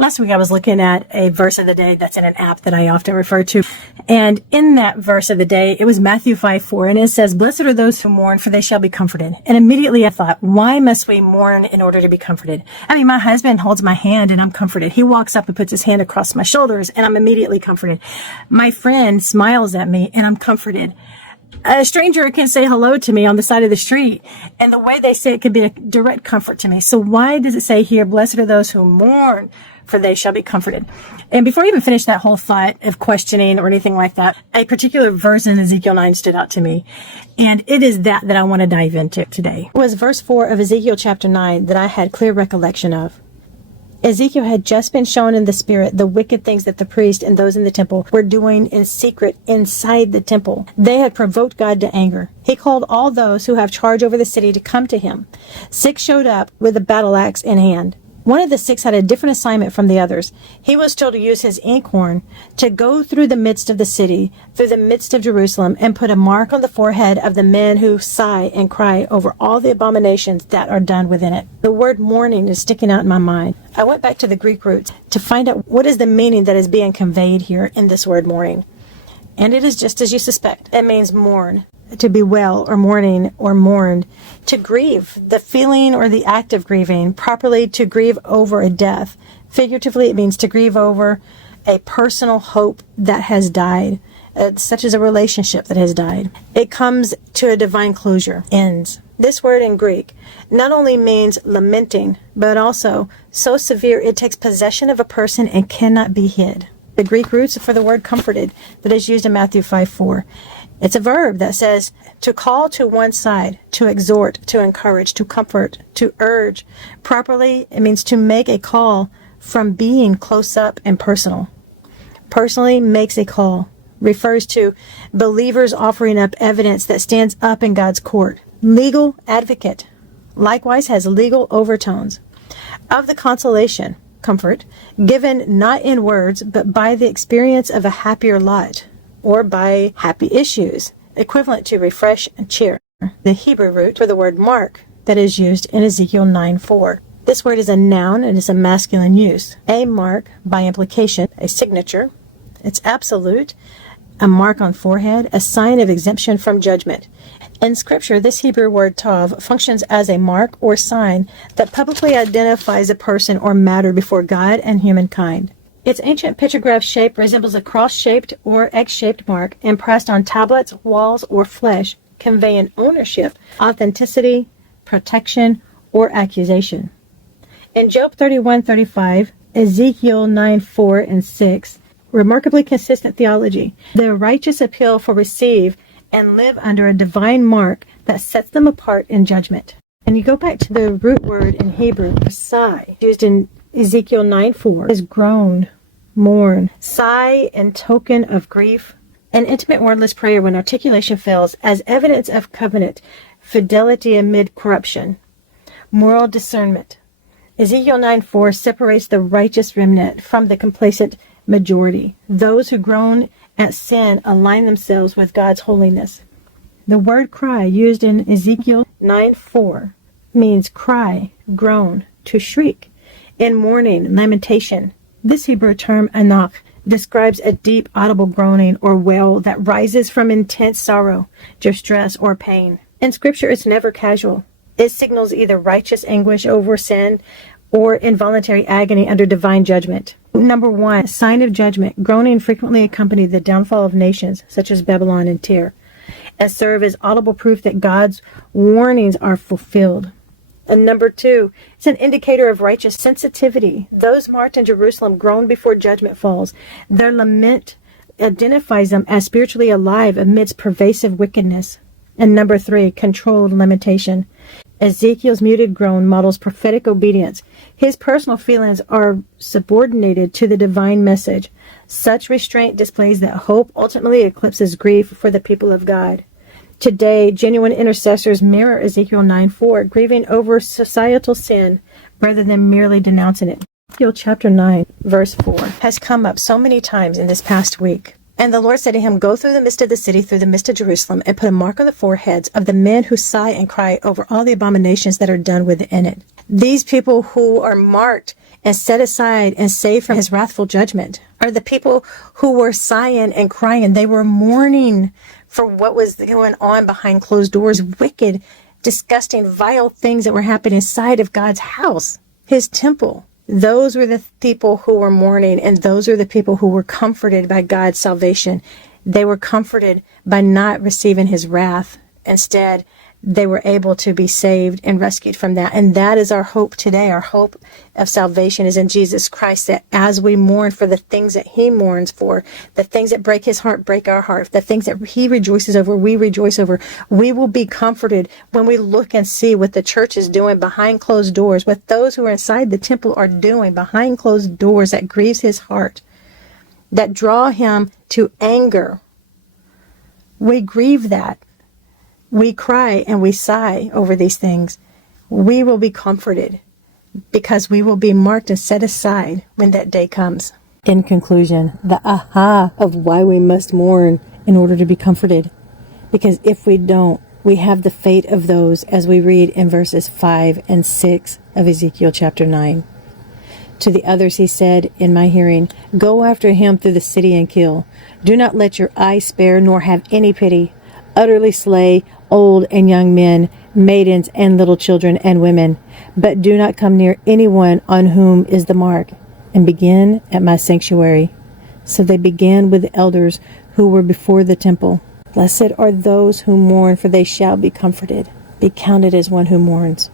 Last week I was looking at a verse of the day that's in an app that I often refer to. And in that verse of the day, it was Matthew 5:4, and it says, "Blessed are those who mourn, for they shall be comforted." And immediately I thought, why must we mourn in order to be comforted? I mean, my husband holds my hand and I'm comforted. He walks up and puts his hand across my shoulders and I'm immediately comforted. My friend smiles at me and I'm comforted. A stranger can say hello to me on the side of the street, and the way they say it could be a direct comfort to me. So why does it say here, "Blessed are those who mourn, for they shall be comforted"? And before I even finish that whole thought of questioning or anything like that, a particular verse in Ezekiel 9 stood out to me. And it is that I want to dive into today. It was verse 4 of Ezekiel chapter 9 that I had clear recollection of. Ezekiel had just been shown in the spirit the wicked things that the priest and those in the temple were doing in secret inside the temple. They had provoked God to anger. He called all those who have charge over the city to come to him. 6 showed up with a battle axe in hand. One of the 6 had a different assignment from the others. He was told to use his inkhorn to go through the midst of the city, through the midst of Jerusalem, and put a mark on the forehead of the men who sigh and cry over all the abominations that are done within it. The word mourning is sticking out in my mind. I went back to the Greek roots to find out what is the meaning that is being conveyed here in this word mourning. And it is just as you suspect. It means mourn, to bewail or mourning or mourned, to grieve, the feeling or the act of grieving, properly to grieve over a death. Figuratively, it means to grieve over a personal hope that has died, such as a relationship that has died. It comes to a divine closure, ends. This word in Greek not only means lamenting, but also so severe it takes possession of a person and cannot be hid. The Greek roots for the word comforted that is used in Matthew 5:4. It's a verb that says to call to one side, to exhort, to encourage, to comfort, to urge. Properly, it means to make a call from being close up and personal. Personally makes a call. Refers to believers offering up evidence that stands up in God's court. Legal advocate. Likewise has legal overtones. Of the consolation, comfort, given not in words, but by the experience of a happier lot, or by happy issues, equivalent to refresh and cheer. The Hebrew root for the word mark that is used in Ezekiel 9:4. This word is a noun and is a masculine use. A mark, by implication, a signature. It's absolute, a mark on forehead, a sign of exemption from judgment. In Scripture, this Hebrew word tav functions as a mark or sign that publicly identifies a person or matter before God and humankind. Its ancient pictograph shape resembles a cross-shaped or X-shaped mark impressed on tablets, walls, or flesh, conveying ownership, authenticity, protection, or accusation. In Job 31:35, Ezekiel 9:4 and 6, remarkably consistent theology. The righteous appeal for receive and live under a divine mark that sets them apart in judgment. And you go back to the root word in Hebrew, sigh, used in Ezekiel 9:4, is groan, mourn, sigh in token of grief, an intimate wordless prayer when articulation fails as evidence of covenant, fidelity amid corruption, moral discernment. Ezekiel 9:4 separates the righteous remnant from the complacent majority. Those who groan at sin align themselves with God's holiness. The word cry used in Ezekiel 9:4 means cry, groan, to shriek. In mourning, lamentation. This Hebrew term anach describes a deep audible groaning or wail that rises from intense sorrow, distress, or pain. In Scripture, it's never casual. It signals either righteous anguish over sin or involuntary agony under divine judgment. Number 1, sign of judgment. Groaning frequently accompanied the downfall of nations, such as Babylon and Tyre, and serve as audible proof that God's warnings are fulfilled. And number 2, it's an indicator of righteous sensitivity. Those marked in Jerusalem groan before judgment falls. Their lament identifies them as spiritually alive amidst pervasive wickedness. And number 3, controlled lamentation. Ezekiel's muted groan models prophetic obedience. His personal feelings are subordinated to the divine message. Such restraint displays that hope ultimately eclipses grief for the people of God. Today, genuine intercessors mirror Ezekiel 9:4, grieving over societal sin rather than merely denouncing it. Ezekiel chapter 9, verse 4 has come up so many times in this past week. And the Lord said to him, "Go through the midst of the city, through the midst of Jerusalem, and put a mark on the foreheads of the men who sigh and cry over all the abominations that are done within it." These people who are marked and set aside and saved from his wrathful judgment are the people who were sighing and crying. They were mourning for what was going on behind closed doors, wicked, disgusting, vile things that were happening inside of God's house, his temple. Those were the people who were mourning, and those are the people who were comforted by God's salvation. They were comforted by not receiving his wrath. Instead, they were able to be saved and rescued from that. And that is our hope today. Our hope of salvation is in Jesus Christ, that as we mourn for the things that he mourns for, the things that break his heart, break our heart, the things that he rejoices over, we rejoice over. We will be comforted when we look and see what the church is doing behind closed doors, what those who are inside the temple are doing behind closed doors that grieves his heart, that draw him to anger. We grieve that. We cry and we sigh over these things. We will be comforted because we will be marked and set aside when that day comes. In conclusion, the aha of why we must mourn in order to be comforted. Because if we don't, we have the fate of those as we read in verses 5 and 6 of Ezekiel chapter 9. To the others he said in my hearing, go after him through the city and kill. Do not let your eye spare nor have any pity. Utterly slay old and young men, maidens and little children and women, but do not come near anyone on whom is the mark, and begin at my sanctuary. So they began with the elders who were before the temple. Blessed are those who mourn, for they shall be comforted. Be counted as one who mourns.